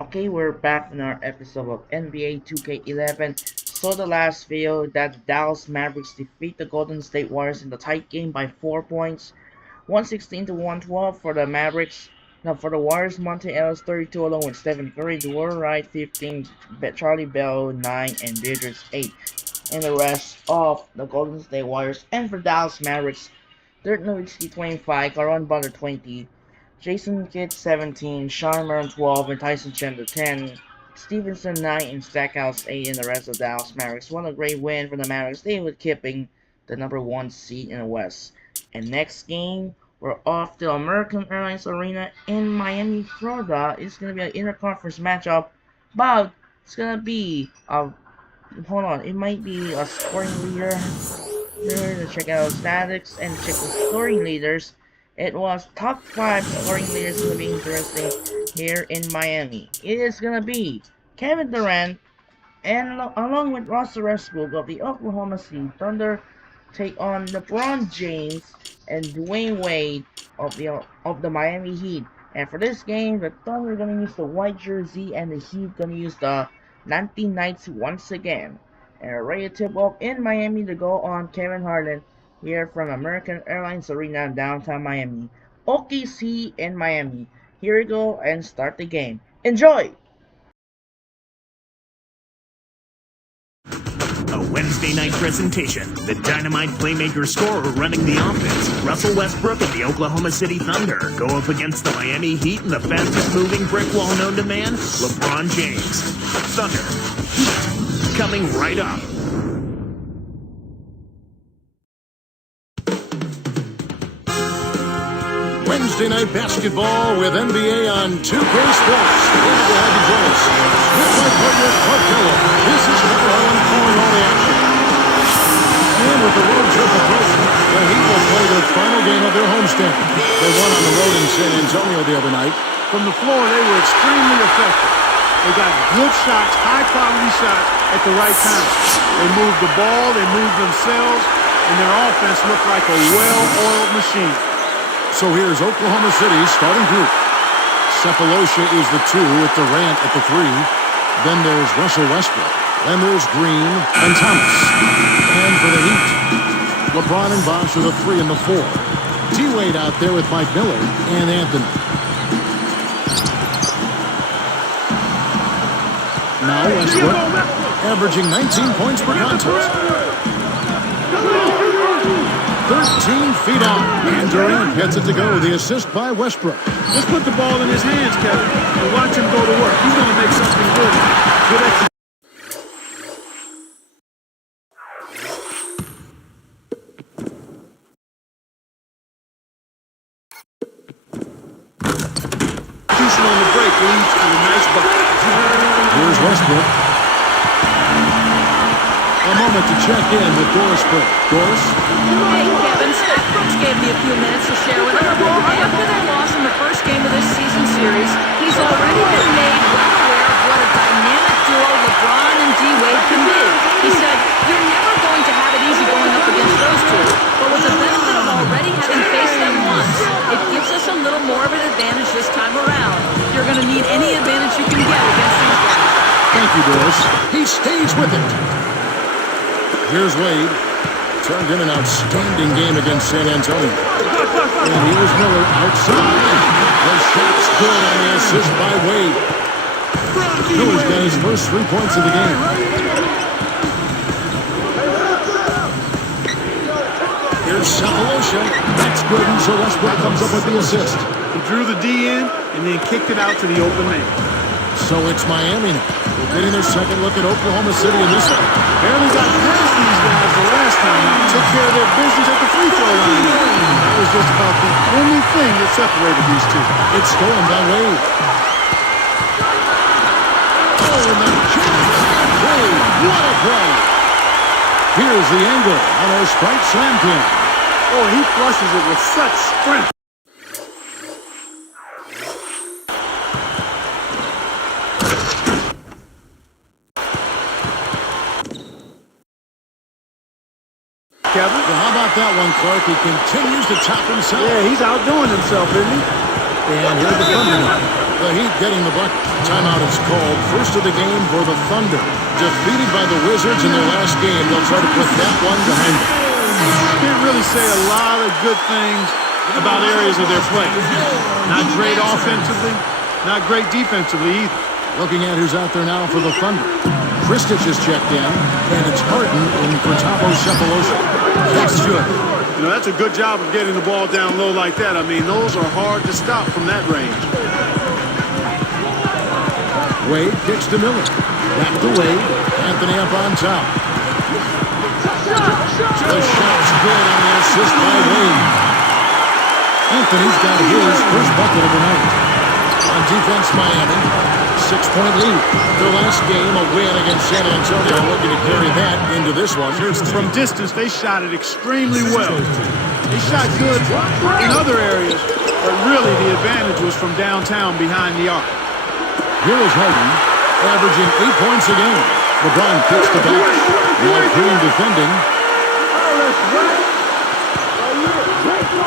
Okay, we're back in our episode of NBA 2K11. So the last video that Dallas Mavericks defeat the Golden State Warriors in the tight game by 4 points, 116 to 112 for the Mavericks. Now for the Warriors, Monte Ellis 32 along with Stephen Curry, Dewar Wright 15, Charlie Bell 9, and Beatrice 8. And the rest of the Golden State Warriors. And for Dallas Mavericks, Dirk Nowitzki 25, Caron Butler 20, Jason Kidd 17, Sean Murray 12, and Tyson Chandler 10, Stevenson 9, and Stackhouse 8, and the rest of the Dallas Mavericks. What a great win for the Mavericks. They were keeping the #1 seed in the West. And next game, we're off to American Airlines Arena in Miami, Florida. It's going to be an interconference matchup, but it's going to be hold on, it might be a scoring leader here to check out statistics and check the scoring leaders. It was top 5 scoring leaders going to be interesting here in Miami. It is going to be Kevin Durant and along with Russell Westbrook of the Oklahoma City Thunder take on LeBron James and Dwayne Wade of the Miami Heat. And for this game, the Thunder are going to use the white jersey and the Heat going to use the 19 Knights once again. And ready to tip off in Miami to go on Kevin Harlan here from American Airlines Arena in downtown Miami. OKC in Miami. Here we go and start the game. Enjoy! A Wednesday night presentation. The dynamite playmaker scorer running the offense, Russell Westbrook of the Oklahoma City Thunder, go up against the Miami Heat and the fastest moving brick wall known to man, LeBron James. Thunder, Heat, coming right up. Wednesday night basketball with NBA on 2K Sports. Glad to have you join us. With my partner, Clark Kellogg, this is Trevor Holland calling all the action. And with the road trip approaching, the Heat will play their final game of their homestand. They won on the road in San Antonio the other night. From the floor, they were extremely effective. They got good shots, high-quality shots at the right time. They moved the ball, they moved themselves, and their offense looked like a well-oiled machine. So here's Oklahoma City's starting group. Sefolosha is the 2 with Durant at the 3. Then there's Russell Westbrook. Then there's Green and Thomas. And for the Heat, LeBron and Bosh are the 3 and the 4. D-Wade out there with Mike Miller and Anthony. Now Westbrook, averaging 19 points per contest. 13 feet out, and Durant gets it to go. The assist by Westbrook. Just put the ball in his hands, Kevin, and watch him go to work. He's going to make something good. Good execution. On the break leads to a nice bucket. Here's Westbrook. A moment to check in with Doris Burke. Doris? Hey, Kevin. Scott Brooks gave me a few minutes to share with him. After their loss in the first game of this season series, he's already been made well aware of what a dynamic duo LeBron and D-Wade can be. He said, "You're never going to have it easy going up against those two, but with the benefit of already having faced them once, it gives us a little more of an advantage this time around. You're going to need any advantage you can get against these guys." Thank you, Doris. He stays with it. Here's Wade. Turned in an outstanding game against San Antonio. And here's Miller outside. The shot's good on the assist by Wade. Miller's got his first 3 points of the game. Here's Sefolosha. That's good, and so Westbrook comes up with the assist. He drew the D in and then kicked it out to the open man. So it's Miami now. They're getting their second look at Oklahoma City in this one. Barely got past these guys the last time out. Took care of their business at the free throw line. That was just about the only thing that separated these two. It's stolen by Wade. Oh, and the jump. Wade, what a play. Here's the angle on our Sprite slam pin. Oh, he flushes it with such strength. Kevin? Well, how about that one, Clark? He continues to top himself. Yeah, he's outdoing himself, isn't he? And here's the Thunder now. The Heat getting the bucket. Timeout is called. First of the game for the Thunder. Defeated by the Wizards in their last game. They'll try to put that one behind them. Can't really say a lot of good things about areas of their play. Not great offensively, not great defensively either. Looking at who's out there now for the Thunder. Kristich is checked in, and it's Harden in for Tapo Cephalosha. That's good. You know, that's a good job of getting the ball down low like that. I mean, those are hard to stop from that range. Wade kicks to Miller. Back to Wade. Anthony up on top. The shot's good on the assist by Wade. Anthony's got his first bucket of the night. On defense, Miami. 6-point lead. Their last game, a win against San Antonio, looking to carry that into this one. From distance, they shot it extremely well. They shot good in other areas, but really the advantage was from downtown behind the arc. Here is Harden, averaging 8 points a game. LeBron kicks the back. Now Green defending.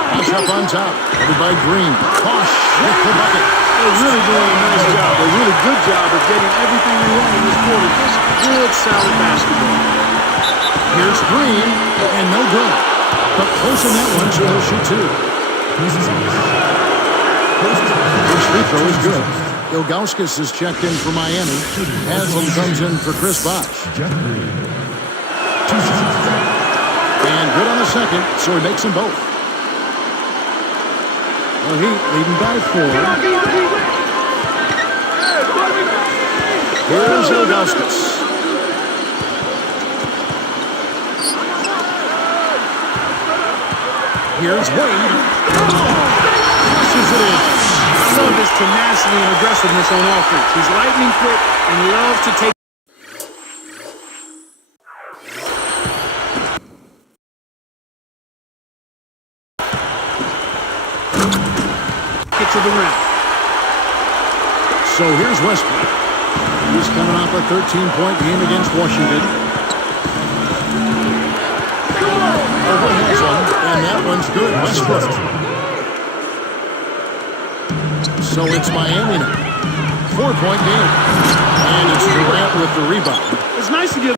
Pass up on top. Headed by Green. Bosh with the bucket. They're really doing a nice job, a really good job of getting everything they want in this quarter. Just good, solid basketball. Here's Green, and no good. But close in that one, so he'll shoot two. First free throw is good. Ilgauskas is checked in for Miami. Haslam comes in for Chris Bosh. And good on the second, so he makes them both. The Heat leading by 4. Here's Ilgauskas. Here's Wade. Pushes it in. I love his tenacity and aggressiveness on offense. He's lightning quick and loves to take it to the rim. So here's Westbrook. He's coming off a 13-point game against Washington. Over Haslam, and that one's good. Westbrook. So it's Miami now. 4-point game. And it's Durant with the rebound. It's nice to give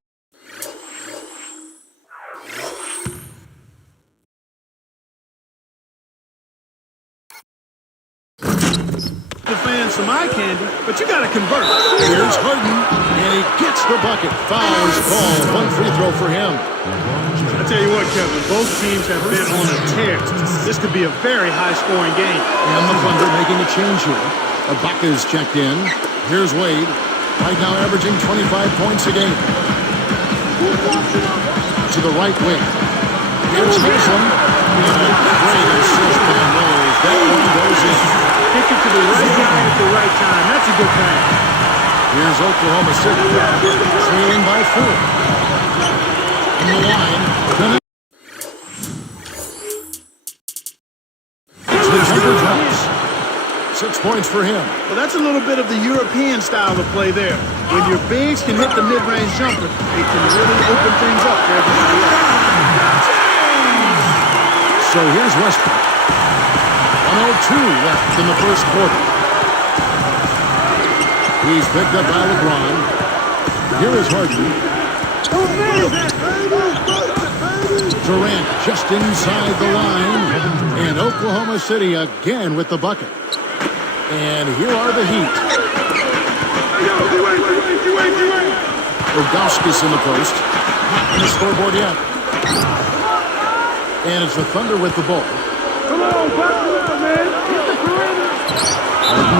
the fans some eye candy, but you got to convert. Here's Harden, and he gets the bucket. Foul is called. One free throw for him. I tell you what, Kevin, both teams have been on a tear. This could be a very high-scoring game. And the Thunder making a change here. Ibaka is checked in. Here's Wade. Right now averaging 25 points a game. To the right wing. Here's Haslam. And a great assist by Miller. That one goes in. Kick it to the right guy at the right time. That's a good pass. Here's Oklahoma City. Trailing by 4. In the line. It's the jumper drops. 6 points for him. Well, that's a little bit of the European style of play there. When your bigs can hit the mid-range jumper, it can really open things up for everybody else. So here's Westbrook. 1:02 left in the first quarter. He's picked up by LeBron. Here is Harden. Durant just inside the line. And Oklahoma City again with the bucket. And here are the Heat. Ilgauskas in the post. And the scoreboard yet. And it's the Thunder with the ball. Come on, pass it out, man. Hit the perimeter.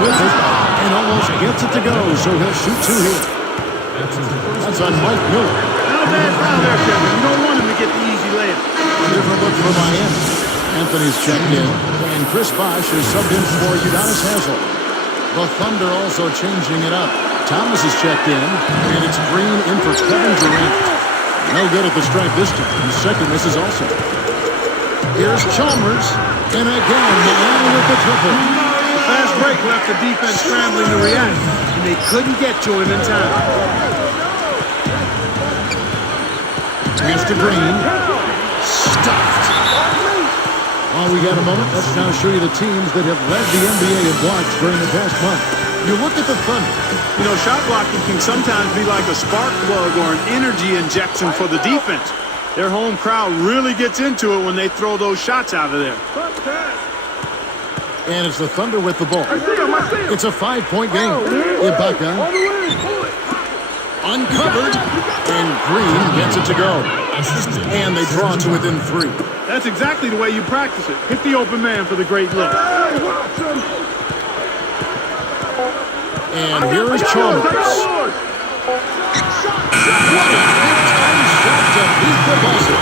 With it, and almost gets it to go, so he'll shoot two here. That's on Mike Miller. Not a bad foul there, Kevin. You don't want him to get the easy layup. Different look for Miami. Anthony's checked in, and Chris Bosh is subbed in for Udonis Haslem. The Thunder also changing it up. Thomas is checked in, and it's Green in for Kevin Durant. No good at the stripe this time. His second misses also. Here's Chalmers, and again, Miami with the triple. The fast break left the defense scrambling to react, and they couldn't get to him in time. Here's to Green. Stuffed. While we got a moment, let's now show you the teams that have led the NBA in blocks during the past month. You look at the Thunder. You know, shot blocking can sometimes be like a spark plug or an energy injection for the defense. Their home crowd really gets into it when they throw those shots out of there. And it's the Thunder with the ball. It's a 5-point game. Ibaka uncovered, and Green gets it to go. And they draw to within 3. That's exactly the way you practice it. Hit the open man for the great look. And here is Chalmers. What a big-time shot to beat the buzzer.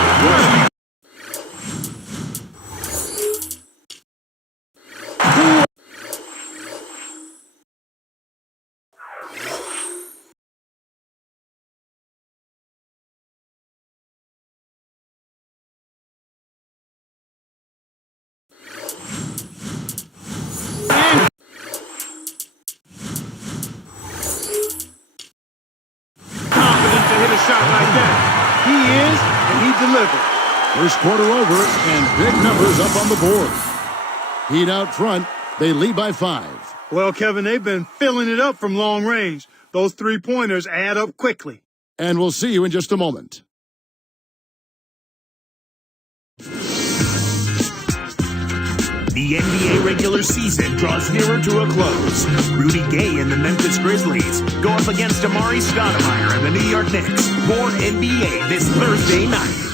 Shot like that. He is, and he delivered. First quarter over, and big numbers up on the board. Heat out front. They lead by 5. Well, Kevin, they've been filling it up from long range. Those three-pointers add up quickly. And we'll see you in just a moment. The NBA regular season draws nearer to a close. Rudy Gay and the Memphis Grizzlies go up against Amari Stoudemire and the New York Knicks. More NBA this Thursday night.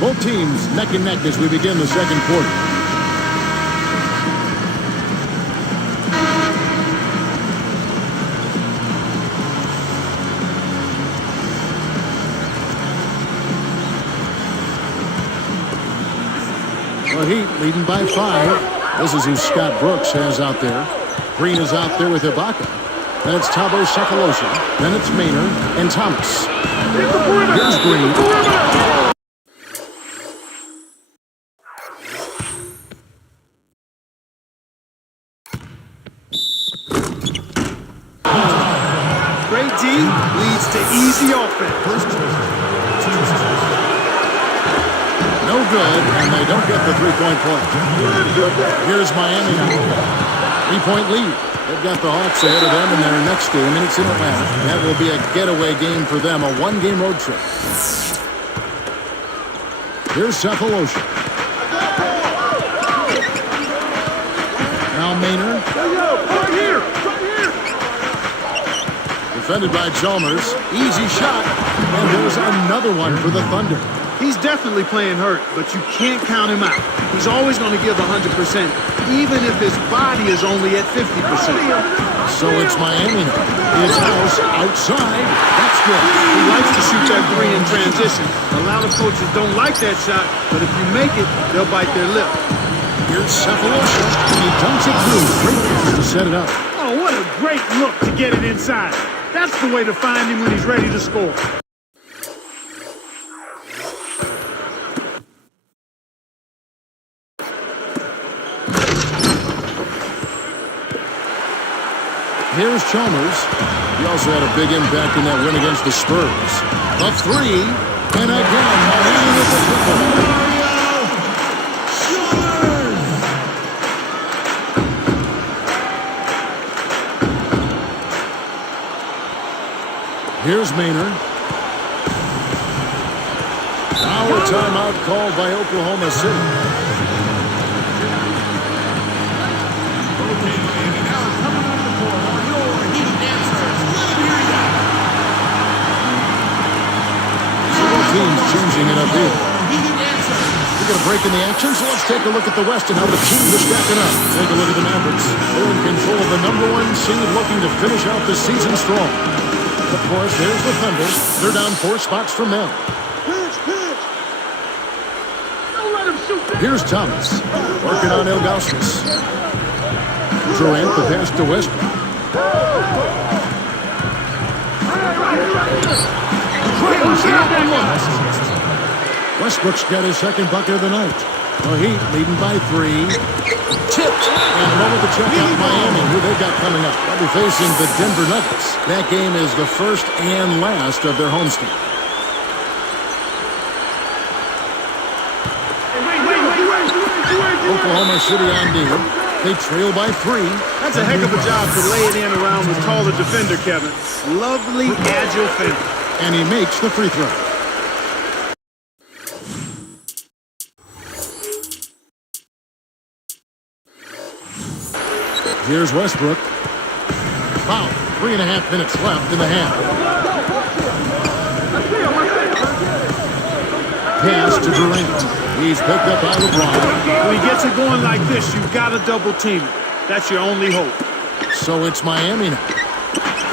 Both teams neck and neck as we begin the second quarter. The Heat leading by 5. This is who Scott Brooks has out there. Green is out there with Ibaka. Then it's Thabo Sefolosha. Then it's Maynard and Thomas. Here's Green. Great D leads to easy offense. No good, and they don't get the three-point play. Here's Miami now. 3-point lead. They've got the Hawks ahead of them in their next game, and it's in Atlanta. That will be a getaway game for them, a one-game road trip. Here's Sefolosha. Now Maynard. Defended by Chalmers. Easy shot, and there's another one for the Thunder. He's definitely playing hurt, but you can't count him out. He's always going to give 100%, even if his body is only at 50%. So it's Miami now. It's House outside. That's good. He likes to shoot that three in transition. A lot of coaches don't like that shot, but if you make it, they'll bite their lip. Here's Sefolosha. He dunks it through. Great pass to set it up. Oh, what a great look to get it inside. That's the way to find him when he's ready to score. Here's Chalmers. He also had a big impact in that win against the Spurs. A three, and again, Miami with the triple. Here's Maynard. Now a timeout called by Oklahoma City. Teams changing it up here. We got a break in the action, so let's take a look at the West and how the teams are stacking up. Take a look at the Mavericks. They're in control of the #1 seed, looking to finish out the season strong. Of course, there's the Thunder. They're down 4 spots from them. Here's Thomas, working on Ilgauskas. Durant, the pass to Westbrook. Westbrook's got his second bucket of the night. The Heat leading by 3. Tipped. And a moment to check out Miami, who they've got coming up. They'll be facing the Denver Nuggets. That game is the first and last of their homestand. Oklahoma City on D. They trail by 3. That's a heck of a job to lay it in around the taller defender, Kevin. Lovely, agile finish. And he makes the free throw. Here's Westbrook. Foul. 3.5 minutes left in the half. Pass to Durant. He's picked up by LeBron. When he gets it going like this, you've got to double team it. That's your only hope. So it's Miami now.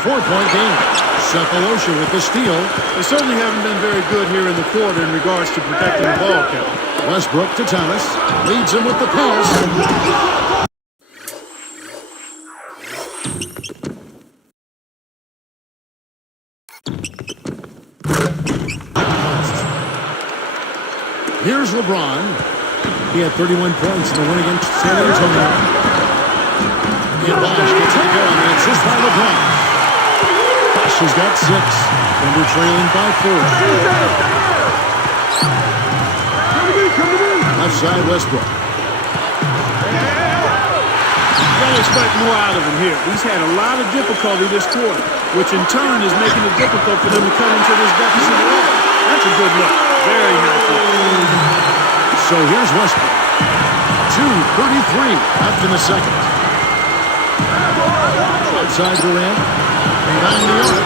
4-point game. Cephalosha with the steal. They certainly haven't been very good here in the quarter in regards to protecting the ball, Kevin. Westbrook to Thomas. Leads him with the pass. Here's LeBron. He had 31 points in the win against San Antonio. And Bosh gets it to go, and it's just by LeBron. Bosh has got 6. Thunder trailing by 4. Left side, Westbrook. You gotta expect more out of him here. He's had a lot of difficulty this quarter, which in turn is making it difficult for them to cut into this deficit at all. That's a good look. Very nice look. So here's Westbrook. 2:33 left in the second. Outside Durant. Behind the arc.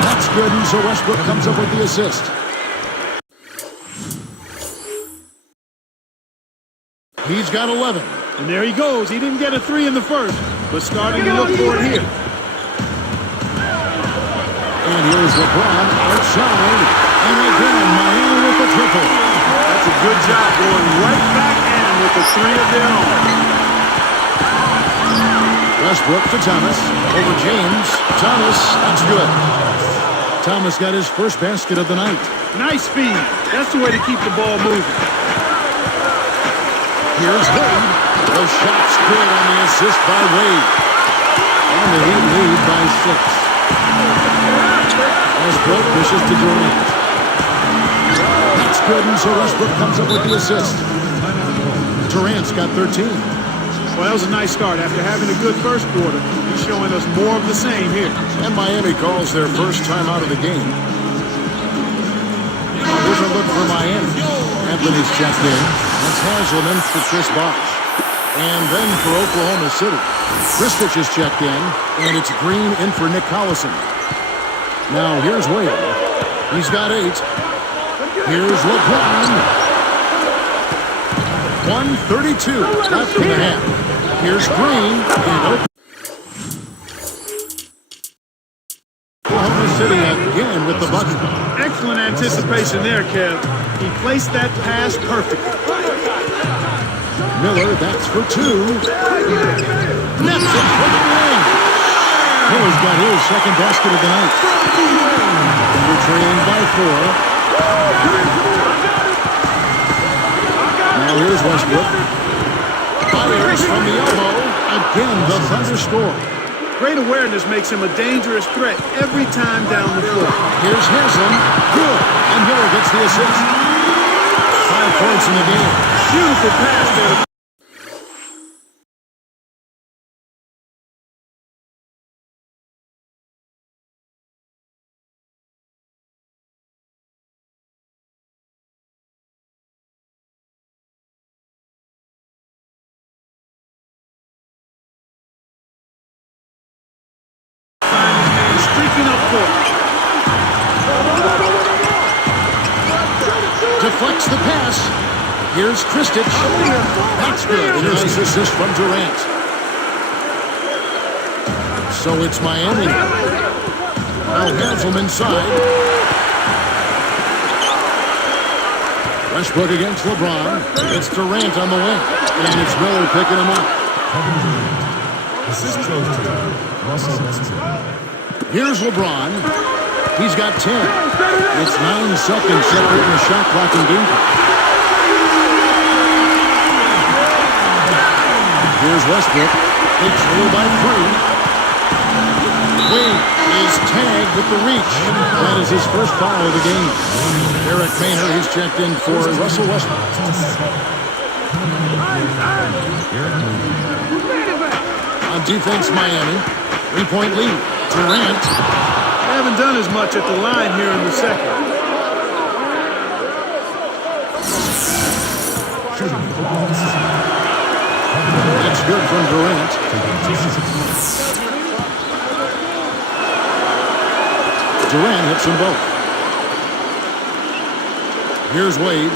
That's good, and so Westbrook comes up with the assist. He's got 11. And there he goes. He didn't get a 3 in the first, but starting to look for it here. And here's LeBron outside. And again, Miami with the triple. That's a good job going right back at him with the 3 of their own. Westbrook to Thomas. Over James. Thomas, that's good. Thomas got his first basket of the night. Nice speed. That's the way to keep the ball moving. Here's Wade. The shot's good on the assist by Wade. And the Heat lead by 6. Westbrook pushes to Durant. That's good, and so Westbrook comes up with the assist. Durant's got 13. Well, that was a nice start. After having a good first quarter, he's showing us more of the same here. And Miami calls their first time out of the game. Here's a look for Miami. Anthony's checked in. That's Hazelman for Chris Bosh. And then for Oklahoma City, Kristich is checked in, and it's Green in for Nick Collison. Now here's Wade. He's got 8. Here's LeBron. 1:32 left in the half. Here's Green and Oklahoma City again with the bucket. Excellent anticipation there, Kev. He placed that pass perfectly. Miller, that's for 2. Nets it for the win. Miller's got his second basket of the night. And we're trailing by 4. Now here's Westbrook. Fires from the elbow. Again, the Thunder score. Great awareness makes him a dangerous threat every time down the floor. Here's Haslem. Good. And Miller gets the assist. 5 points in the game. Beautiful pass there. Streaking up court. Deflects the pass. Here's Kristich. That's good. And nice assist from Durant. So it's Miami now. Now Haslem inside. Westbrook against LeBron. It's Durant on the wing. And it's Miller picking him up. Here's LeBron. He's got 10. It's 9 seconds separating the shot clock and game clock. Here's Westbrook. They trail by 3. Wade is tagged with the reach. That is his first foul of the game. Eric Maynard, he's checked in for Russell Westbrook. On defense, Miami. 3-point lead. Durant. They haven't done as much at the line here in the second. That's good from Durant. Durant hits them both. Here's Wade.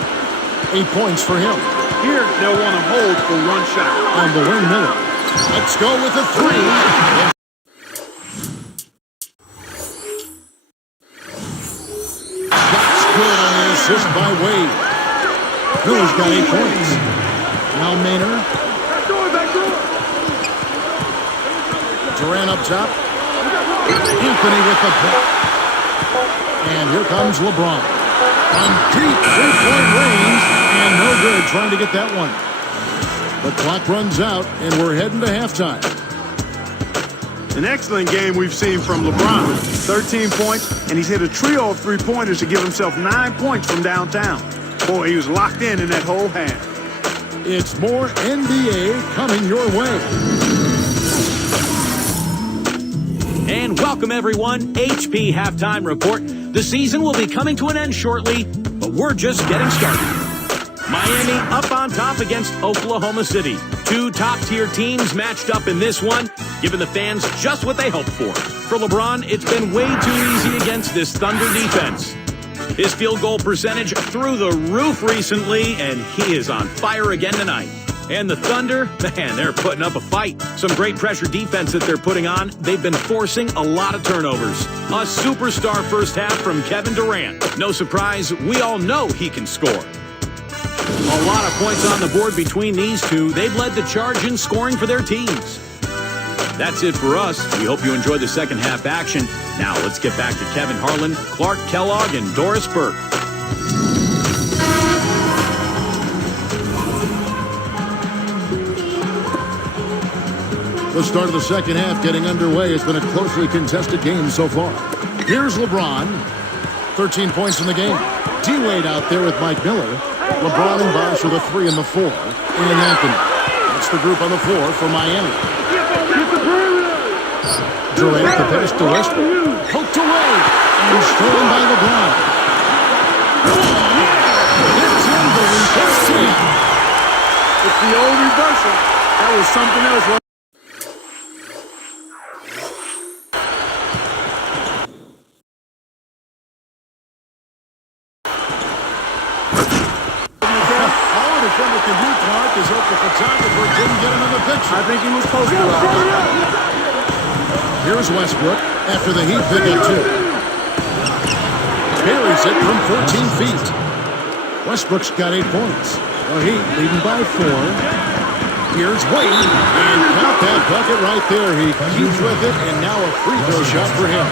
8 points for him. Here, they'll want to hold for one shot. On the wing, Miller. Let's go with a three. That's good on the assist by Wade. Miller's got 8 points. Now Maynard. Durant up top. Anthony with the block. And here comes LeBron. On deep three-point range. And no good trying to get that one. The clock runs out, and we're heading to halftime. An excellent game we've seen from LeBron. 13 points, and he's hit a trio of three-pointers to give himself 9 points from downtown. Boy, he was locked in that whole half. It's more NBA coming your way. And welcome, everyone. HP Halftime Report. The season will be coming to an end shortly, but we're just getting started. Miami up on top against Oklahoma City. Two top-tier teams matched up in this one, giving the fans just what they hoped for. For LeBron, it's been way too easy against this Thunder defense. His field goal percentage through the roof recently, and he is on fire again tonight. And the Thunder, man, they're putting up a fight. Some great pressure defense that they're putting on. They've been forcing a lot of turnovers. A superstar first half from Kevin Durant. No surprise, we all know he can score. A lot of points on the board between these two. They've led the charge in scoring for their teams. That's it for us. We hope you enjoyed the second half action. Now let's get back to Kevin Harlan, Clark Kellogg, and Doris Burke. The start of the second half getting underway. It's been a closely contested game so far. Here's LeBron. 13 points in the game. D-Wade out there with Mike Miller. LeBron and Bosh with a 3 and the 4. And Anthony. That's the group on the floor for Miami. Durant, the pass to Westbrook. Poked away. And stolen by LeBron. It's in the reversal. It's the old reversal. That was something else. Is up the photographer didn't get another picture. I think he was supposed to. Here's Westbrook after the Heat pick up 2. Buries it from 14 feet. Westbrook's got 8 points. The Heat leading by 4. Here's Wade, and count that bucket right there. He keeps with it, and now a free throw shot for him.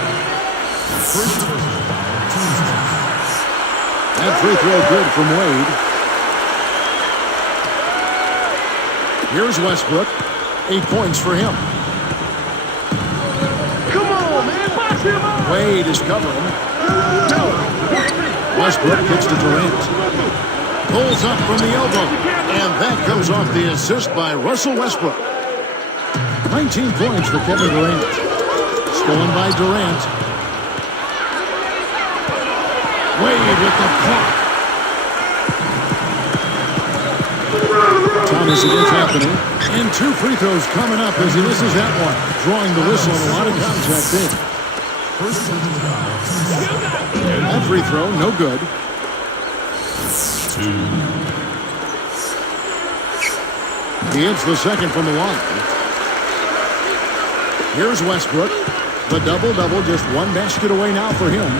That free throw good from Wade. Here's Westbrook. 8 points for him. Come on, man. Box him up. Wade is covering. Westbrook gets to Durant. Pulls up from the elbow. And that comes off the assist by Russell Westbrook. 19 points for Kevin Durant. Stolen by Durant. Wade with the block. Thomas against Anthony. And 2 free throws coming up as he misses that one. Drawing the whistle and a lot of contact there. That free throw, no good. 2. He hits the second from the line. Here's Westbrook. The double-double, just 1 basket away now for him.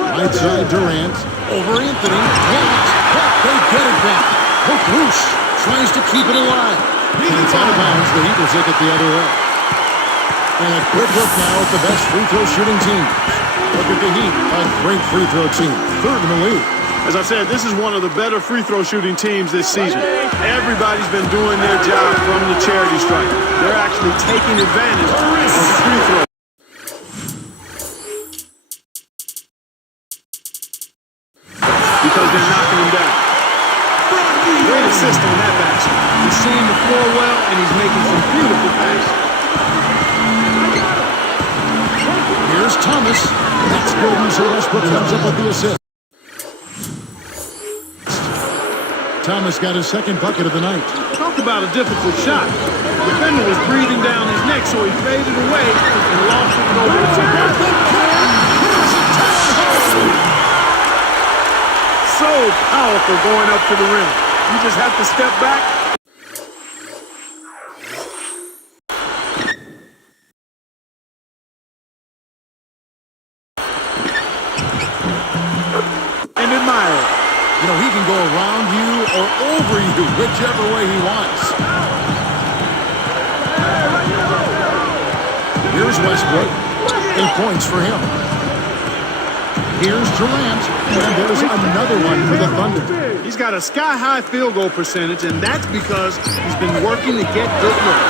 Right side Durant. Over Anthony. They get it back. Hook loose. Tries to keep it alive. And it's out of bounds. The Heat will take it the other way. And a quick look now at the best free throw shooting teams. Look at the Heat, a great free throw team. 3rd in the league. As I said, this is one of the better free throw shooting teams this season. Everybody's been doing their job from the charity stripe. They're actually taking advantage of free throw. Because they're knocking them down. Beautiful pass. Here's Thomas. That's good, and so Westbrook comes up with the assist. Thomas got his second bucket of the night. Talk about a difficult shot. The defender was breathing down his neck, so he faded away and lost it over the top. So powerful going up to the rim. You just have to step back. And admire it. You know, he can go around you or over you, whichever way he wants. Here's Westbrook. 8 points for him. Here's Durant, and there's another one for the Thunder. He's got a sky-high field goal percentage, and that's because he's been working to get good looks.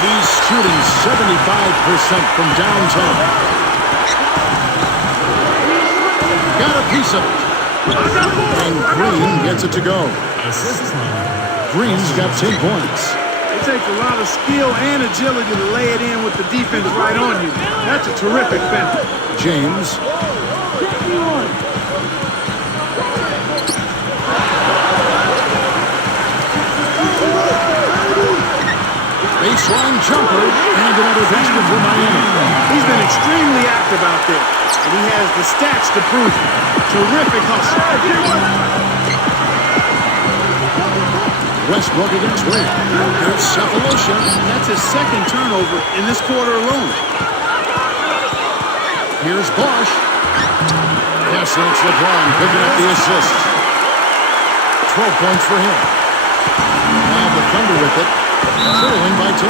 He's shooting 75% from downtown. Got a piece of it. And Green gets it to go. Green's got 10 points. It takes a lot of skill and agility to lay it in with the defense right on you. That's a terrific finish. James. Baseline jumper, and another basket for Miami. He's been extremely active out there, and he has the stats to prove it. Terrific hustle. Westbrook against Wade. Here's Cephalosha. That's his second turnover in this quarter alone. Here's Bosch. Yes, it's LeBron picking up the assist. 12 points for him. Now the Thunder with it. Trailing by 10.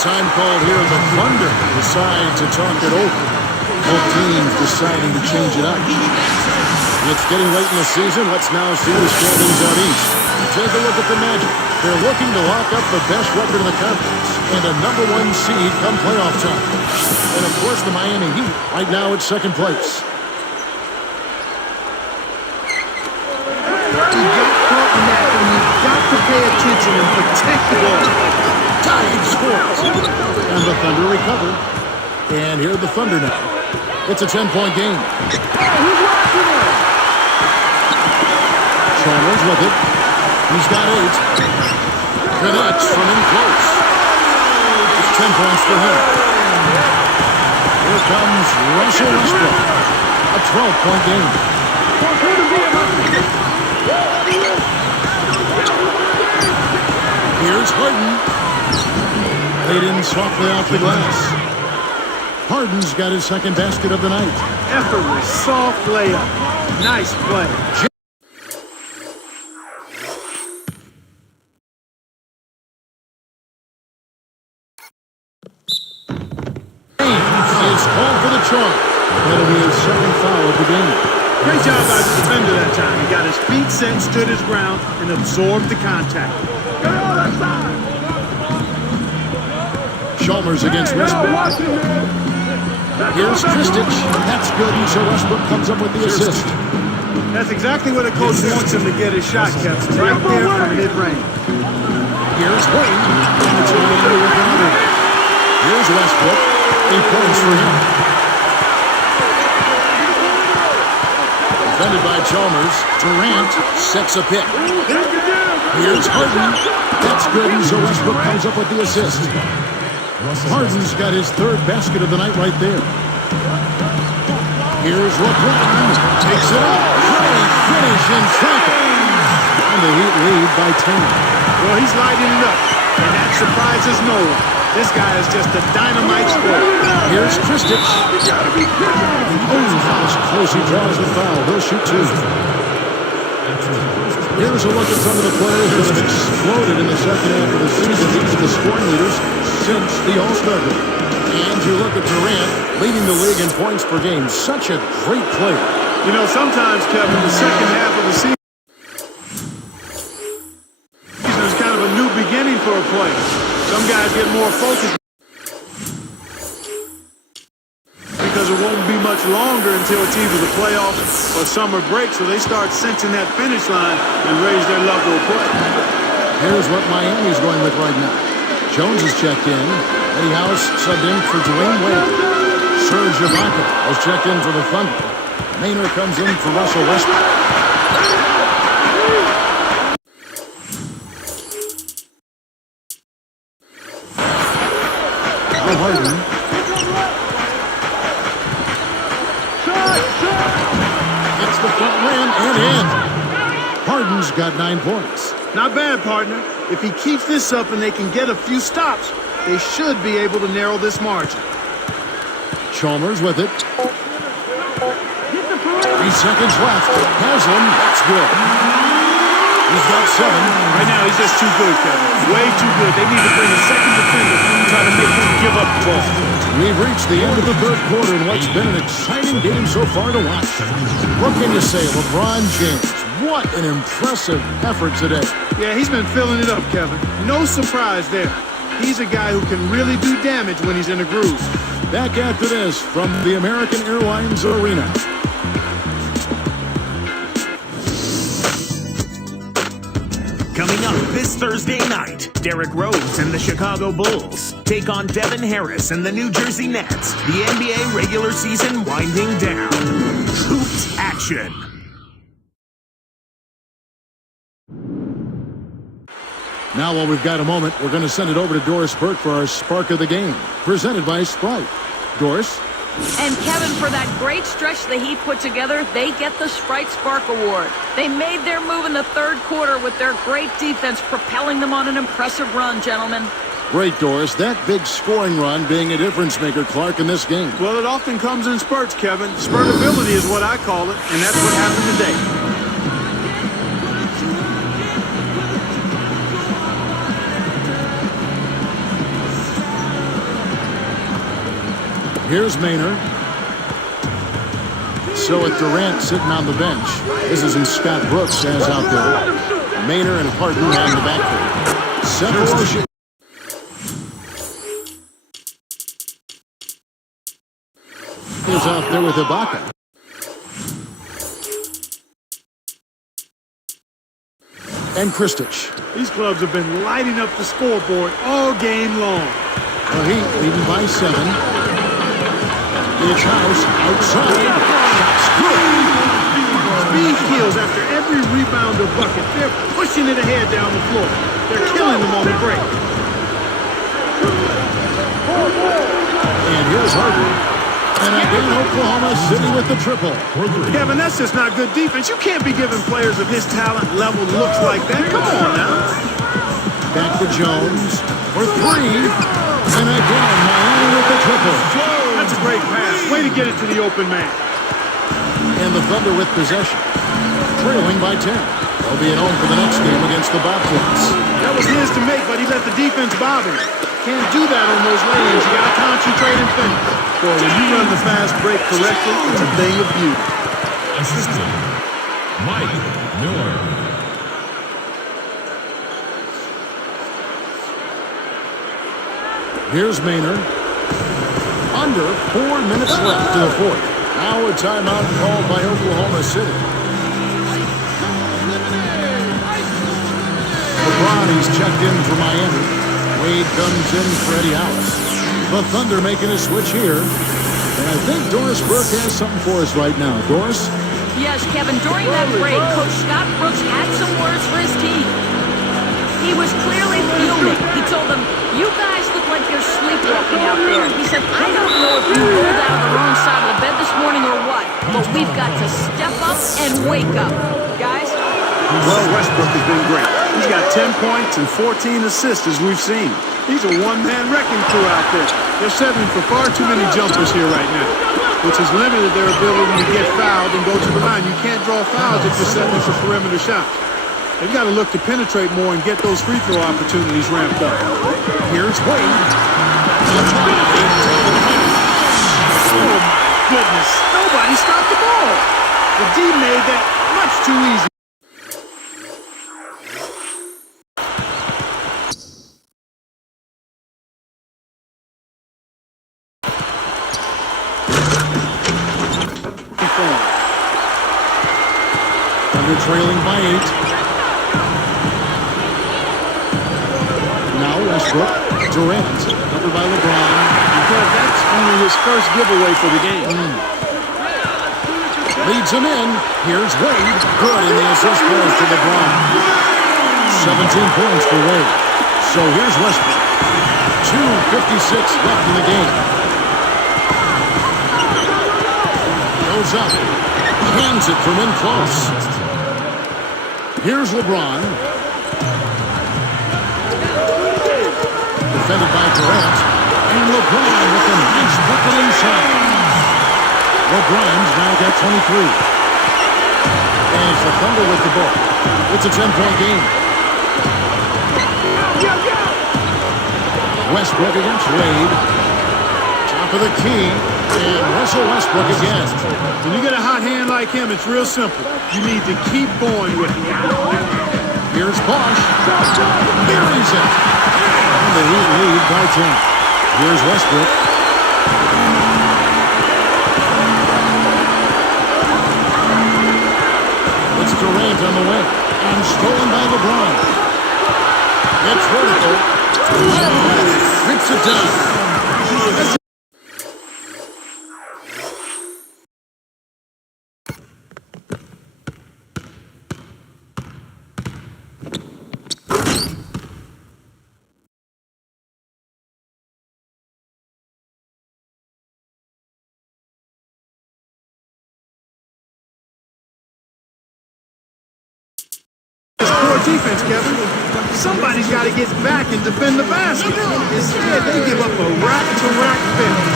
Time called here. The Thunder decide to talk it over. Both teams deciding to change it up. It's getting late in the season. Let's now see the standings out east. Take a look at the Magic. They're looking to lock up the best record in the conference and a #1 seed come playoff time. And of course the Miami Heat right now at second place. You got caught in that, and you've got to pay attention and protect the ball. Tied scores. And the Thunder recover. And here are the Thunder now. It's a 10-point game. Chandler's with it. He's got 8. Connects from in close. It's 10 points for him. Here comes Russell Westbrook. A 12-point game. Here's Harden. Laid in softly off the glass. Harden's got his second basket of the night. Effortless, soft layup. Nice play. It's called for the chalk. That'll be his second foul of the game. Great job by the defender that time. He got his feet set, stood his ground, and absorbed the contact. Chalmers against Westbrook. Here's Kristich. That's good, and so Westbrook comes up with the assist. That's exactly what a coach wants him to get his shot kept, right there from mid-range. Here's Wayne. It's Miami with another. Here's Westbrook. 8 points for him. Defended by Chalmers. Durant sets a pick. Here's Harden. That's good, and so Westbrook comes up with the assist. Harden's got his third basket of the night right there. Here's LeBron. Takes it up. Great finish in traffic. And the Heat lead by 10. Well, he's lighting it up, and that surprises no one. This guy is just a dynamite scorer. Here's Kristich. How close he draws the foul. He'll shoot 2. Here's a look at some of the players that have exploded in the second half of the season. These are the scoring leaders since the All-Star break. And you look at Durant, leading the league in points per game. Such a great player. You know, sometimes, Kevin, the second half of the season is kind of a new beginning for a player. Some guys get more focused. because it won't be much longer until it's either the playoffs or summer break, so they start sensing that finish line and raise their level of play. Here's what Miami's going with right now. Jones is checked in. Eddie House subbed in for Dwayne Wade. Serge Ibaka has checked in for the Thunder. Maynard comes in for Russell Westbrook. Harden. It's the front rim and in. Harden's got 9 points. Not bad, partner. If he keeps this up and they can get a few stops, they should be able to narrow this margin. Chalmers with it. 3 seconds left. Haslam, that's good. He's got 7. Right now, he's just too good, Kevin. Way too good. They need to bring a second defender and try to make him give up the ball. We've reached the end of the third quarter in what's been an exciting game so far to watch. What can you say, LeBron James? What an impressive effort today. Yeah, he's been filling it up, Kevin. No surprise there. He's a guy who can really do damage when he's in a groove. Back after this from the American Airlines Arena. Coming up this Thursday night, Derrick Rose and the Chicago Bulls take on Devin Harris and the New Jersey Nets. The NBA regular season winding down. Hoops action. Now, while we've got a moment, we're going to send it over to Doris Burke for our Spark of the Game, presented by Sprite. Doris? And Kevin, for that great stretch the Heat put together, they get the Sprite Spark Award. They made their move in the third quarter with their great defense propelling them on an impressive run, gentlemen. Great, Doris. That big scoring run being a difference maker, Clark, in this game. Well, it often comes in spurts, Kevin. Spurtability is what I call it, and that's what happened today. Here's Maynard. So with Durant sitting on the bench, this isn't Scott Brooks as out there. Maynard and Harden on the backcourt. Separation. Is out there with Ibaka. And Kristich. These clubs have been lighting up the scoreboard all game long. The Heat leading by 7. It's House outside. Shots good. Speed kills after every rebound or bucket. They're pushing it ahead down the floor. They're killing them on the break. And here's Harden. And again, Oklahoma City with the triple. Kevin, that's just not good defense. You can't be giving players of his talent level looks like that. Come on now. Back to Jones for 3. And again, Miami with the triple. That's a great pass. Way to get it to the open man. And the Thunder with possession. Trailing by 10. They'll be at home for the next game against the Bobcats. That was his to make, but he let the defense bother him. Can't do that on those lanes. You got to concentrate and finish. Boy, when you run the fast break correctly, it's a thing of beauty. Assistant, Mike Miller. Here's Maynard. Under 4 minutes left to the fourth. Now a timeout called by Oklahoma City. LeBron, he's checked in for Miami. Wade comes in for Eddie House. The Thunder making a switch here. And I think Doris Burke has something for us right now. Doris? Yes, Kevin, during that break, Coach Scott Brooks had some words for his team. He was clearly fuming. He told them, "You guys look like you're sleepwalking out there." He said, "I don't know if you rolled out of the wrong side of the bed this morning or what, but we've got to step up and wake up. Guys?" Well, Westbrook has been great. He's got 10 points and 14 assists, as we've seen. He's a one-man wrecking crew out there. They're settling for far too many jumpers here right now, which has limited their ability to get fouled and go to the line. You can't draw fouls if you're settling for perimeter shots. They've got to look to penetrate more and get those free throw opportunities ramped up. Here's Wade. Oh, my goodness. Nobody stopped the ball. The D made that much too easy. They're trailing by 8. Now Westbrook. Durant. Covered by LeBron. Because that's only his first giveaway for the game. Leads him in. Here's Wade. Good, and the assist goes to LeBron. 17 points for Wade. So here's Westbrook. 2:56 left in the game. Goes up. Hands it from in close. Here's LeBron. Defended by Durant. And LeBron with a nice bucket inside. LeBron's now got 23. And it's the Thunder with the ball. It's a 10-point game. Westbrook against Wade. Top of the key. And Russell Westbrook again. When you get a hot hand like him, it's real simple. You need to keep going with it. Here's Bosh. Buries it. And the Heat lead by 10. Here's Westbrook. It's Durant on the way. And stolen by LeBron. It's vertical. Rips it down. Poor defense, Kevin. Somebody's got to get back and defend the basket. Instead, they give up a rack-to-rack finish.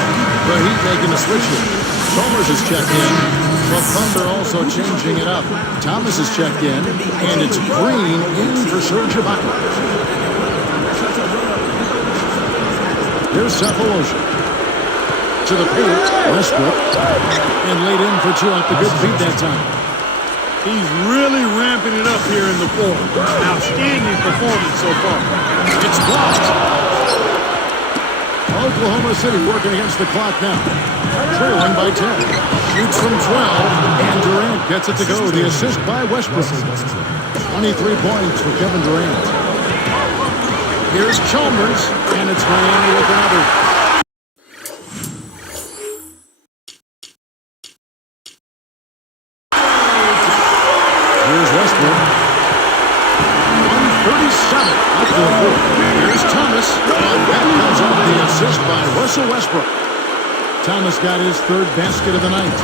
The Heat making a switch here. Chalmers has checked in. The Thunder also changing it up. Thomas has checked in. And it's Green in for Serge Ibaka. Here's Cephalosha. To the paint. Westbrook. And laid in for two off the good feet that time. He's really ramping it up here in the fourth. Outstanding performance so far. It's blocked. Oklahoma City working against the clock now. Trailing by 10. Shoots from 12. And Durant gets it to go. The assist by Westbrook. 23 points for Kevin Durant. Here's Chalmers. And it's Miami with another. Here's Thomas, and that comes off the assist by Russell Westbrook. Thomas got his third basket of the night.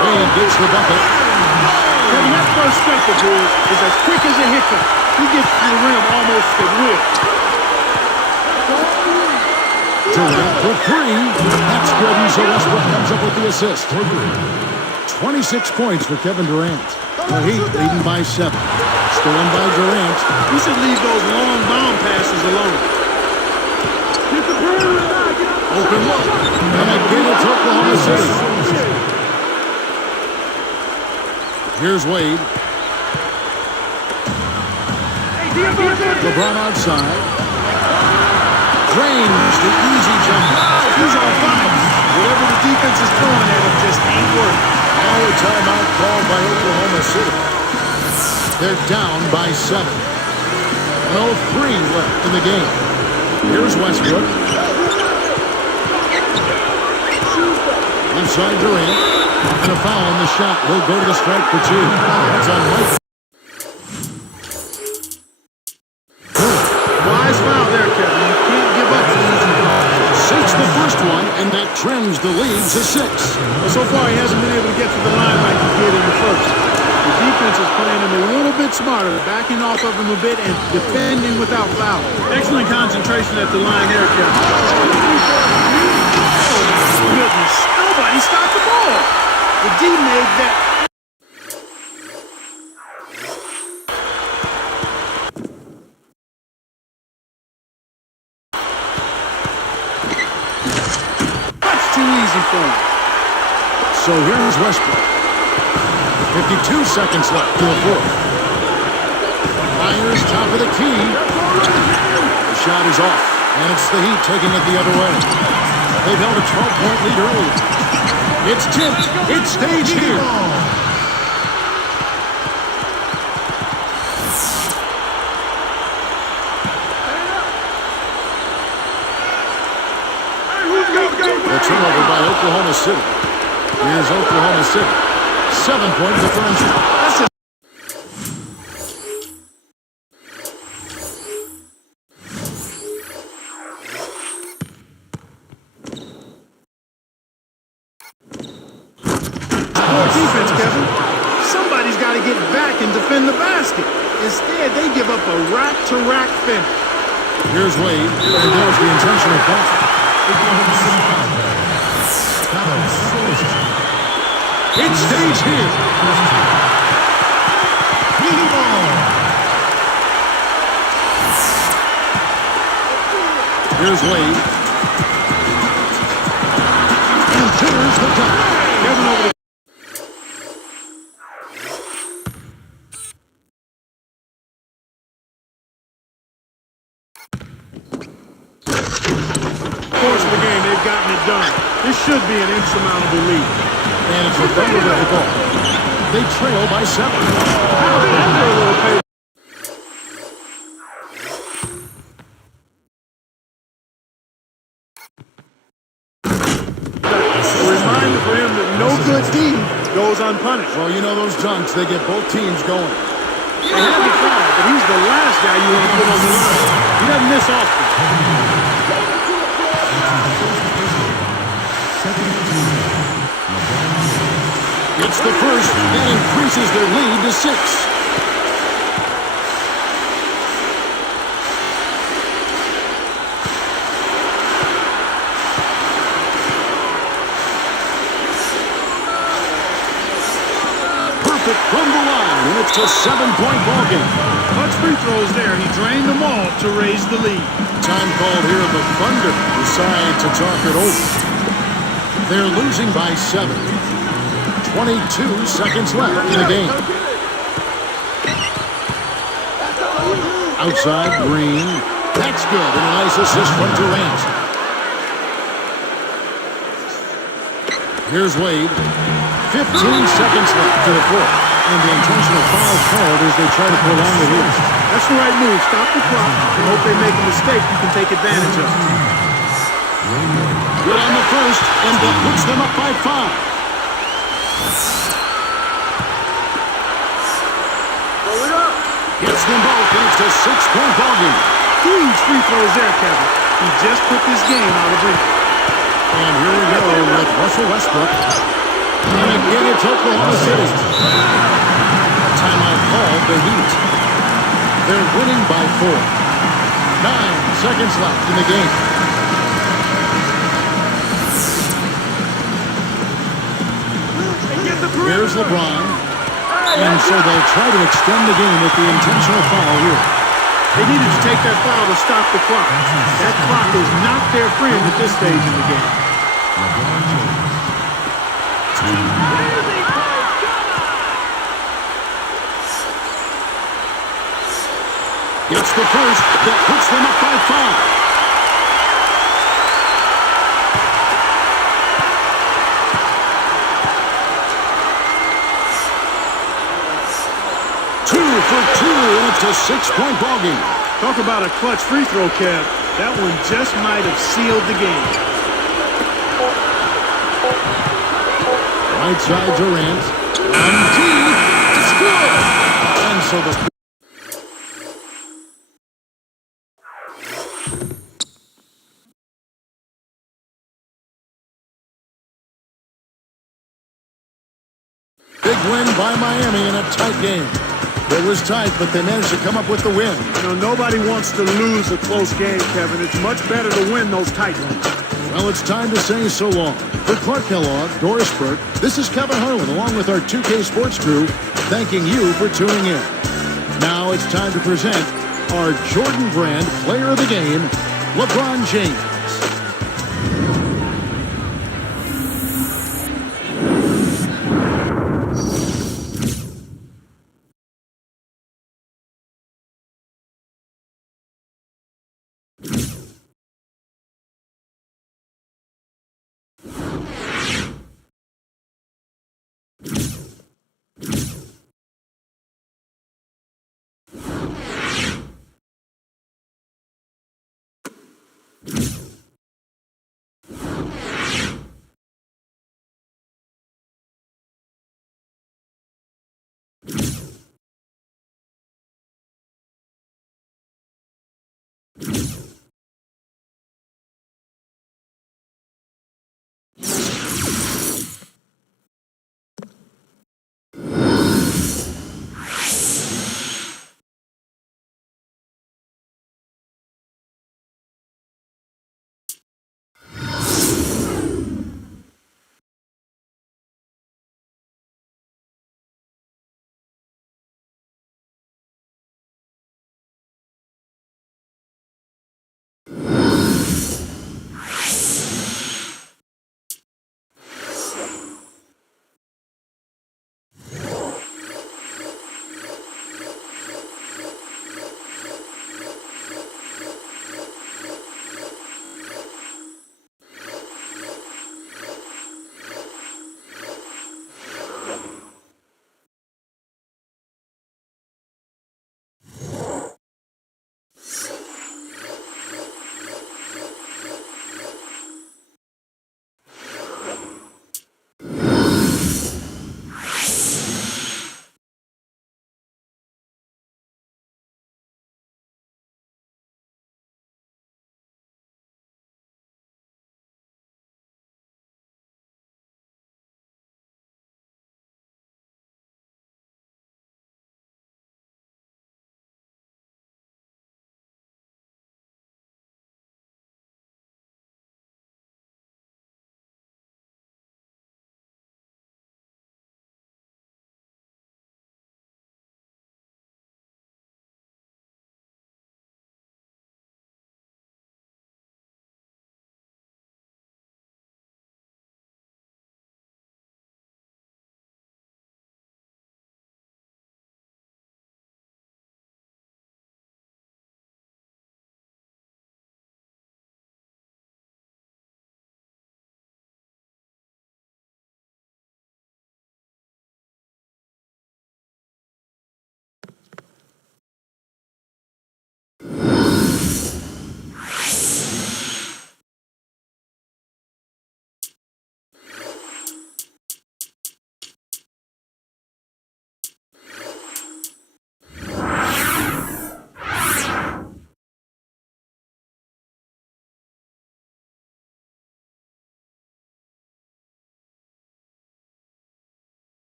Wade gets the bucket. Kevin, that first step of his is as quick as a hiccup. He gets to the rim almost at will. Durant for three. That's good, and so Westbrook comes up with the assist. 26 points for Kevin Durant. The Heat leading by 7. Stolen by Durant. We should leave those long bomb passes alone. Open look. And again it's Oklahoma City. Here's Wade. LeBron outside. Drains the easy jumper. He's on fire. Whatever the defense is throwing at him just ain't working. Now a timeout called by Oklahoma City. They're down by 7. 0-3 left in the game. Here's Westbrook. Inside Durant. And a foul on the shot. He'll go to the strike for 2. That's on Mike. Wise foul there, Kevin. You can't give up the easy ball. Sinks the first one, and that trims the lead to 6. Well, so far, he hasn't been able to get to the line like he did in the first. The defense is playing him a little bit smarter, backing off of him a bit and defending without foul. Excellent concentration at the line there, Kevin. Oh, my goodness. Nobody stopped the ball. The D made that. That's too easy for him. So here's Westbrook. 52 seconds left to the fourth. Myers, top of the key. The shot is off, and it's the Heat taking it the other way. They've held a 12-point lead early. It's tipped. It stays here. The turnover by Oklahoma City. Here's Oklahoma City. 7-point differential. Poor defense, Kevin. Somebody's got to get back and defend the basket. Instead, they give up a rack-to-rack finish. Here's Wade, and there's the intentional foul. It stays here. Here's Wade. And there's the dunk. Kevin over the course of the game, they've gotten it done. This should be an insurmountable lead. And it's the Thunder with the ball. They trail by 7. After a little pace. A reminder for him that no good deed goes unpunished. Well, you know those dunks, they get both teams going. They have the foul, but he's the last guy you want to put on the line. He doesn't miss often. It's the first. That increases their lead to 6. Perfect from the line, and it's a 7-point ballgame. Clutch free throws there. He drained them all to raise the lead. Time called here. The Thunder decide to talk it over. They're losing by 7. 22 seconds left in the game. Outside, Green. That's good. And a nice assist from Durant. Here's Wade. 15 seconds left to the fourth. And the intentional foul called as they try to prolong the lead. That's the right move. Stop the clock and hope they make a mistake you can take advantage of. Good on the first, and that puts them up by 5. Gets them both, and it's a 6-point ballgame. Huge free throws there, Kevin. He just put this game out of reach. And here we go with Russell Westbrook. And again, it's Oklahoma City. Timeout called the Heat. They're winning by 4. 9 seconds left in the game. Here's LeBron. And so they'll try to extend the game with the intentional foul here. They needed to take that foul to stop the clock. That clock is not their friend at this stage in the game. It's the first that puts them up by 5. For 2, and it's a 6-point ballgame. Talk about a clutch free throw, Kev. That one just might have sealed the game. Right side, Durant. On deep. It's good. And so the... Big win by Miami in a tight game. It was tight, but they managed to come up with the win. You know, nobody wants to lose a close game, Kevin. It's much better to win those tight ones. Well, it's time to say so long. For Clark Kellogg, Doris Burke, this is Kevin Harlan, along with our 2K Sports crew, thanking you for tuning in. Now it's time to present our Jordan Brand Player of the Game, LeBron James.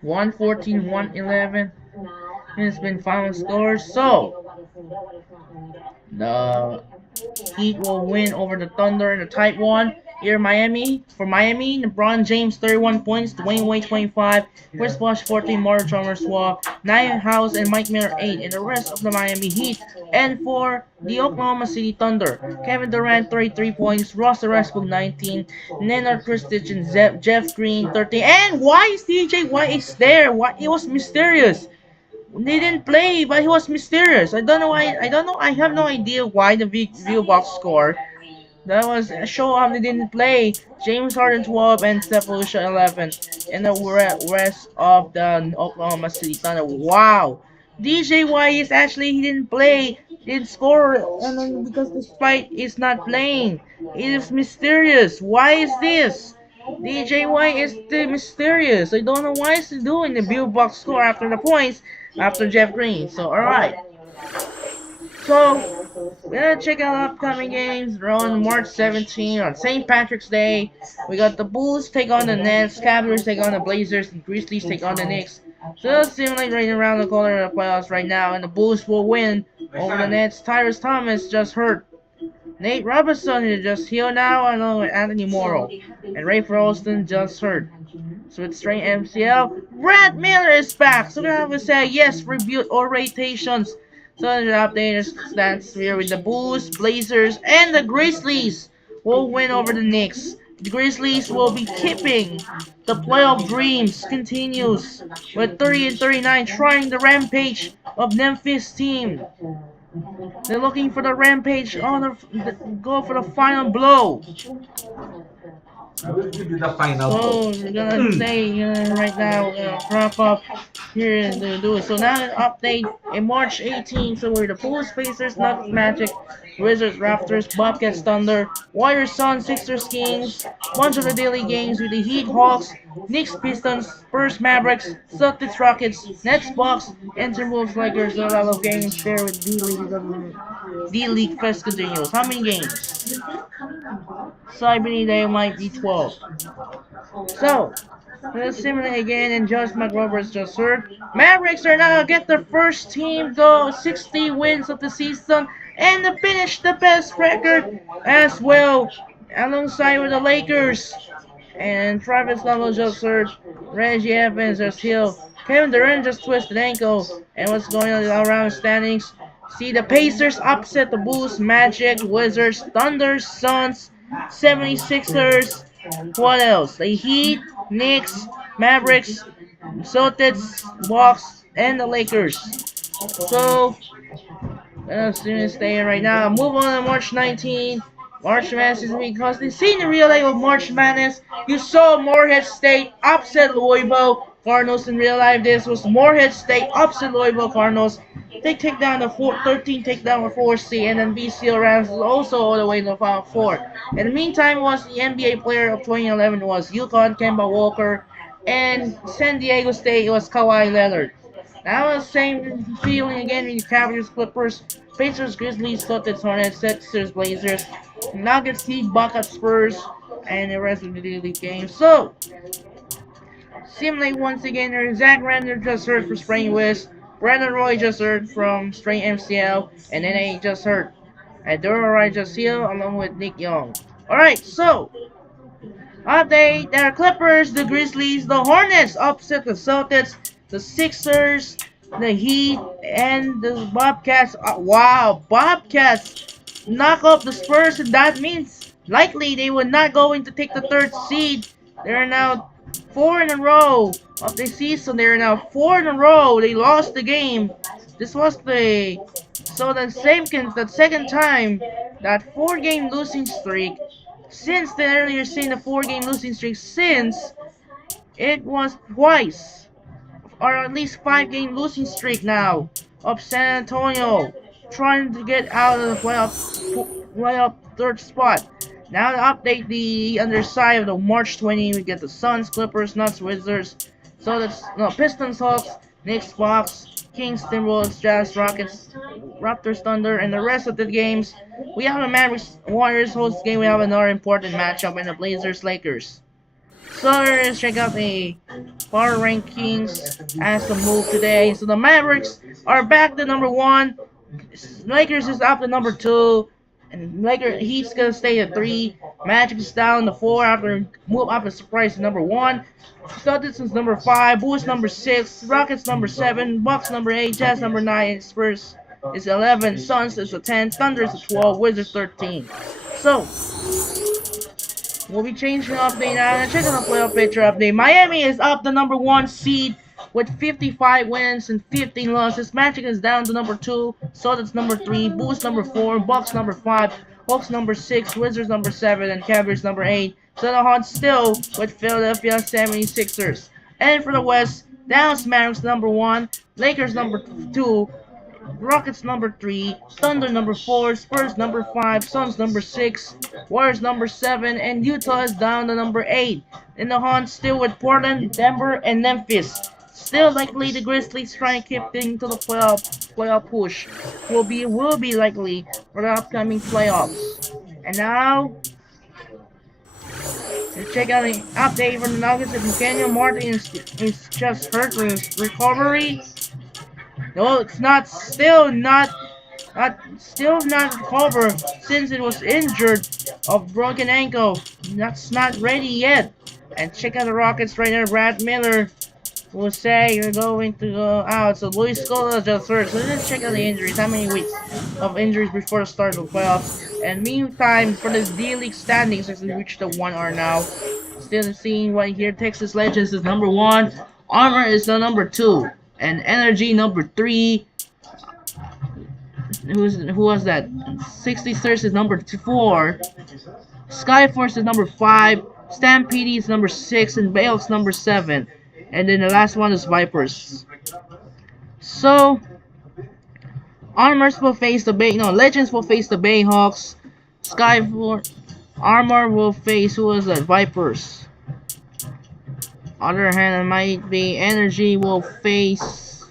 114, 111 has been final score. So the Heat will win over the Thunder in a tight one. Here, Miami. For Miami, LeBron James 31 points, Dwayne Wade 25, Chris Bosh 14, Mario Chalmers 12, Nia House and Mike Miller 8, and the rest of the Miami Heat. And for the Oklahoma City Thunder, Kevin Durant 33 points, Russell Westbrook 19, Nenad Krstić and Jeff Green 13. And why is DJ White is there? Why? It was mysterious. They didn't play, but he was mysterious. I don't know why. I don't know. I have no idea why the view box score. That was a show off. They didn't play. James Harden 12 and Steph 11, and the rest of the Oklahoma City Thunder. Wow, DJ White is actually he didn't play, didn't score, and then because despite is not playing, it is mysterious. Why is this? DJ White is the mysterious. I don't know why he's doing the view box score after the points after Jeff Green. So alright. So, we're gonna check out upcoming games. They're on March 17 on St. Patrick's Day. We got the Bulls take on the Nets, Cavaliers take on the Blazers, and Grizzlies take on the Knicks. So it's simulating right around the corner of the playoffs right now, and the Bulls will win over the Nets. Tyrese Thomas just hurt. Nate Robinson is just healed now, along with Anthony Morrow. And Ray Frosten just hurt. So it's straight MCL. Brad Miller is back. So we have to say yes, rebuild or rotations. So the updated stats here with the Bulls, Blazers, and the Grizzlies will win over the Knicks. The Grizzlies will be keeping the playoff dreams continues with 30 and 39 trying the rampage of Memphis team. They're looking for the rampage on go for the final blow. I will give you the final. So we're gonna say right now we're gonna wrap up here and do it. So now an update in March 18th. So we're the Bulls, Pacers, Nuggets, Magic, Wizards, Raptors, Bobcats, Thunder, Warriors, Suns, Sixers, Kings. Bunch of the daily games with the Heat, Hawks, Knicks, Pistons, Spurs, Mavericks, Celtics, Rockets, Nets, Bucks, and Timberwolves, Lakers. A lot of games there with D-League Fest continues. How many games? So I believe they might be 12. So, let's simulate again, and Josh McRoberts just hurt. Mavericks are now get their first team go 60 wins of the season and to finish the best record as well, alongside with the Lakers. And Travis Lowe just hurt. Reggie Evans just healed. Kevin Durant just twisted ankle. And what's going on around the standings? See the Pacers upset the Bulls, Magic, Wizards, Thunder, Suns, 76ers. What else? The Heat, Knicks, Mavericks, Celtics, Bucks, and the Lakers. So, let's stay right now. Move on to March 19th. March Madness because they seen the real life of March Madness. You saw Morehead State upset Louisville Cardinals in real life. This was Morehead State upset Louisville Cardinals. They take down the 13 takedown with 4C, and then BCO Rams also all the way to the Final Four. In the meantime, was the NBA player of 2011 was UConn Kemba Walker, and San Diego State was Kawhi Leonard. Now the same feeling again with the Cavaliers, Clippers, Pacers, Grizzlies, Celtics, Hornets, Sixers, Blazers, Nuggets, Heat, Buckets, Spurs, and the rest of the league games. So, simulate once again, Zach Randall just hurt for sprained wrist. Brandon Roy just hurt from strained MCL, and then they just hurt. And Duro Wright just healed along with Nick Young. Alright, so update, there are Clippers, the Grizzlies, the Hornets upset the Celtics, the Sixers, the Heat, and the Bobcats. Wow, Bobcats knock off the Spurs, and that means likely they will not going to take the third seed. They are now 4 in a row of the season. They are now 4 in a row. They lost the game. This was the second time that 4-game losing streak since the earlier seen the 4-game losing streak since it was twice, or at least 5-game losing streak now of San Antonio trying to get out of the playoff third spot. Now to update the underside of the March 20, we get the Suns, Clippers, Nuts, Wizards, Pistons, Hawks, Knicks, Bucks, Kings, Timberwolves, Jazz, Rockets, Raptors, Thunder, and the rest of the games. We have a Mavericks Warriors host game. We have another important matchup in the Blazers Lakers. So let's check out the power rankings as a move today. So the Mavericks are back to number 1. Lakers is up to number 2. And Heat's gonna stay at 3. Magic is down to 4 after move up a surprise to number 1. Celtics is number 5. Bulls number 6. Rockets number 7. Bucks number 8. Jazz number 9. Spurs is 11. Suns is a 10. Thunder is a 12. Wizards 13. So we'll be changing the update now. And check out the playoff picture update. Miami is up the number 1 seed with 55 wins and 15 losses. Magic is down to number 2. Celtics number 3. Bulls number 4. Bucks number 5. Hawks number 6. Wizards number 7. And Cavaliers number 8. So the Hawks still with Philadelphia 76ers. And for the West, Dallas Mavericks number 1. Lakers number 2. Rockets number 3, Thunder number 4, Spurs number 5, Suns number 6, Warriors number 7, and Utah is down to number 8. In the hunt, still with Portland, Denver, and Memphis. Still likely the Grizzlies trying to keep things to the playoff push. Will be likely for the upcoming playoffs. And now, let's check out the update from the Nuggets. If Daniel Martin is just hurt for his recovery. No, it's not. Still not recovered since it was injured of broken ankle. That's not ready yet. And check out the Rockets right there. Brad Miller will say you're going to go out. So Luis Scola just hurt. So let's check out the injuries. How many weeks of injuries before the start of the playoffs? And meantime, for the D-League standings, as we reach the 1 hour now. Still seeing right here. Texas Legends is number 1. Armor is the number 2. And Energy number 3. Who was that? 63rd is number 4. Skyforce is number 5. Stampede is number 6. And Bale's number 7. And then the last one is Vipers. So Legends will face the Bayhawks. Armor will face Vipers. Other hand, it might be Energy will face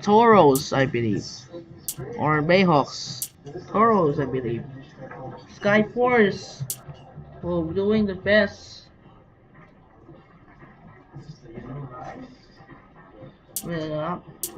Toros, I believe, or Bayhawks. Toros, I believe. Skyforce will be doing the best.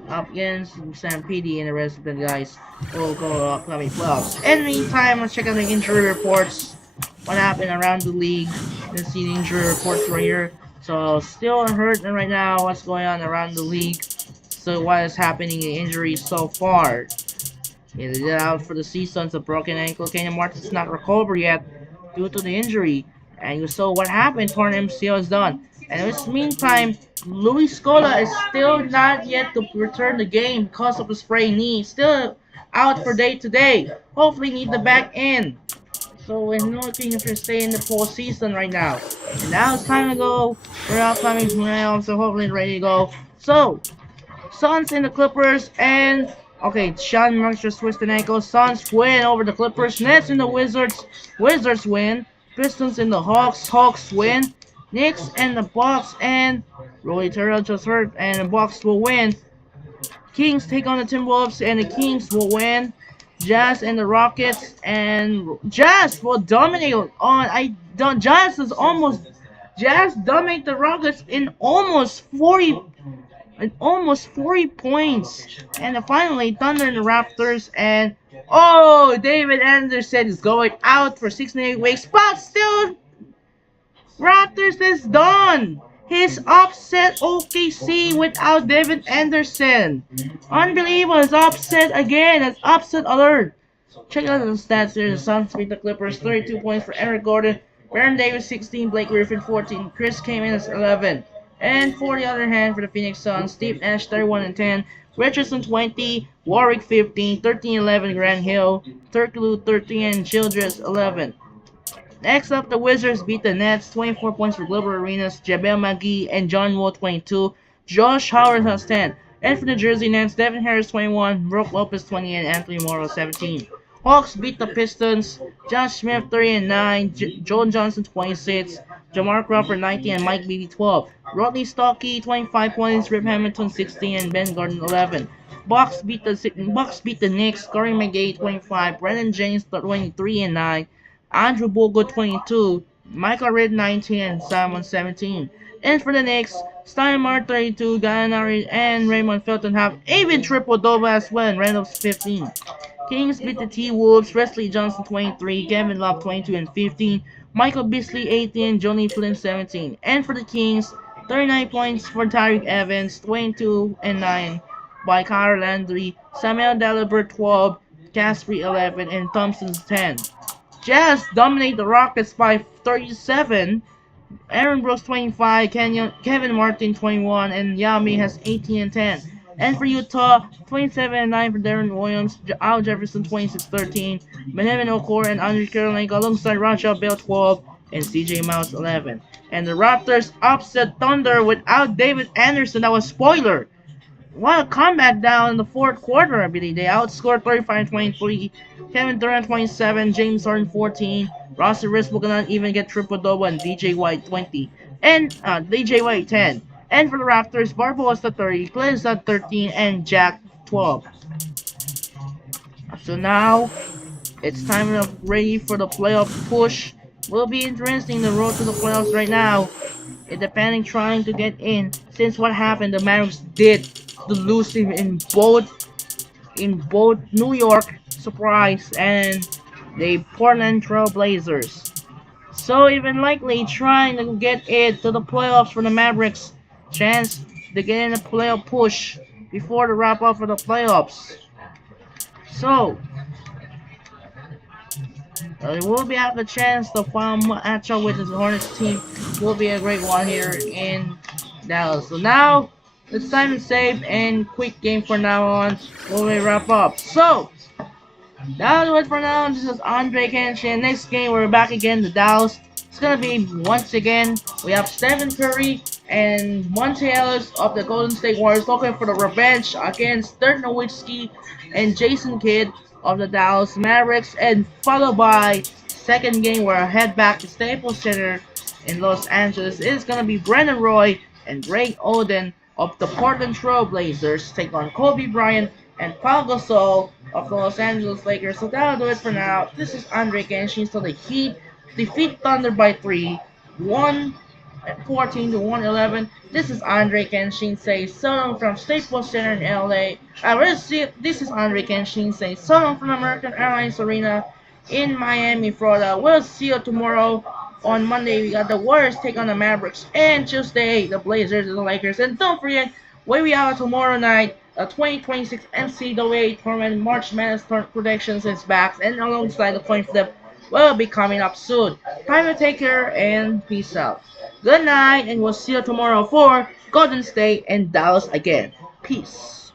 Up against Stampede and the rest of the guys will go upcoming playoffs. In the meantime, let's check out the injury reports. What happened around the league. Let's see the injury reports right here. So still hurt right now. What's going on around the league? So what is happening in injuries so far? They're out for the season. It's a broken ankle. Kenyon Martin's not recovered yet due to the injury. And you saw what happened. Torn MCL is done. And in this meantime, Luis Scola is still not yet to return the game because of the sprained knee. Still out for day to day. Hopefully need the back end. So we're looking to stay in the postseason right now. And now it's time to go. We're upcoming playoffs, so hopefully ready to go. So, Suns and the Clippers, and okay, Sean Marks just twisted ankle. Suns win over the Clippers. Nets and the Wizards. Wizards win. Pistons and the Hawks. Hawks win. Knicks and the Bucks, and Roy Terrell just hurt, and the Bucks will win. Kings take on the Timberwolves, and the Kings will win. Jazz and the Rockets, and Jazz will dominate Jazz dominate the Rockets in almost 40 points. And finally, Thunder and the Raptors, and David Anderson is going out for 6 to 8 weeks, but still Raptors is done. He's upset OKC without David Anderson. Unbelievable. It's upset again. It's upset alert. Check out the stats here. The Suns beat the Clippers. 32 points for Eric Gordon. Baron Davis 16. Blake Griffin 14. Chris came in as 11. And for the other hand, for the Phoenix Suns, Steve Nash 31 and 10. Richardson 20. Warwick 15. 13-11 Grant Hill. Turkoglu 13 and Childress 11. Next up, the Wizards beat the Nets, 24 points for Glover Arenas, Jabel McGee, and John Wall 22. Josh Howard has 10. And for the Jersey Nets, Devin Harris 21, Brook Lopez 20, and Anthony Morrow 17. Hawks beat the Pistons, Josh Smith 30 and 9, Joe Johnson 26, Jamar Crawford 19, and Mike Beasley 12. Rodney Stockey 25 points, Rip Hamilton 16, and Ben Gordon 11. Bucks beat the Knicks, Corey McGay 25, Brendan James 23 and 9. Andrew Bogut 22, Michael Reed 19, and Simon 17. And for the Knicks, Steinmar 32, Gallinari, and Raymond Felton have even triple-double as well, and Reynolds 15. Kings beat the T-Wolves, Wesley Johnson 23, Kevin Love 22 and 15, Michael Beasley 18, Johnny Flynn 17. And for the Kings, 39 points for Tariq Evans, 22 and 9 by Kyle Landry, Samuel Delabert 12, Casper 11, and Thompson 10. Jazz dominate the Rockets by 37. Aaron Brooks 25, Kevin Martin 21, and Yami has 18 and 10. And for Utah, 27 and 9 for Darren Williams, Al Jefferson 26-13, Benjamin Okor and Andre Karolinko alongside Raja Bell 12, and CJ Miles 11. And the Raptors upset Thunder without David Anderson. That was spoiler. What a comeback down in the fourth quarter, I believe. They outscored 35-23, Kevin Durant 27, James Harden 14, Russell Westbrook not even get triple-double, and DJ White 20, and DJ White 10. And for the Raptors, Barbosa 30, Klesa 13, and Jack 12. So now, it's time to ready for the playoff push. Will be interesting the road to the playoffs right now. It depending trying to get in, since what happened, the Mavericks did the losing in both New York, surprise, and the Portland Trail Blazers. So even likely trying to get it to the playoffs for the Mavericks, chance to get in a playoff push before the wrap up for the playoffs. So we'll be have a chance to find match up with the Hornets team. Will be a great one here in Dallas. So now it's time to save and quick game for now on when we wrap up. So that'll do it for now. This is Andre Kenshin. Next game we're back again to Dallas. It's gonna be once again we have Stephen Curry and Monte Ellis of the Golden State Warriors looking for the revenge against Dirk Nowitzki and Jason Kidd of the Dallas Mavericks, and followed by second game where I head back to Staples Center in Los Angeles. It's gonna be Brendan Roy and Greg Oden of the Portland Trail Blazers take on Kobe Bryant and Pau Gasol of the Los Angeles Lakers. So that'll do it for now. This is Andre Kenshin. So the Heat defeat Thunder by 3, 114 to 111. This is Andre Kenshin say so long from Staples Center in LA. This is Andre Kenshin say so long from American Airlines Arena in Miami, Florida. We'll see you tomorrow. On Monday, we got the Warriors take on the Mavericks, and Tuesday, the Blazers and the Lakers. And don't forget, where we are tomorrow night, the 2026 NCAA Tournament March Madness predictions is back, and alongside the coin flip will be coming up soon. Time to take care and peace out. Good night, and we'll see you tomorrow for Golden State and Dallas again. Peace.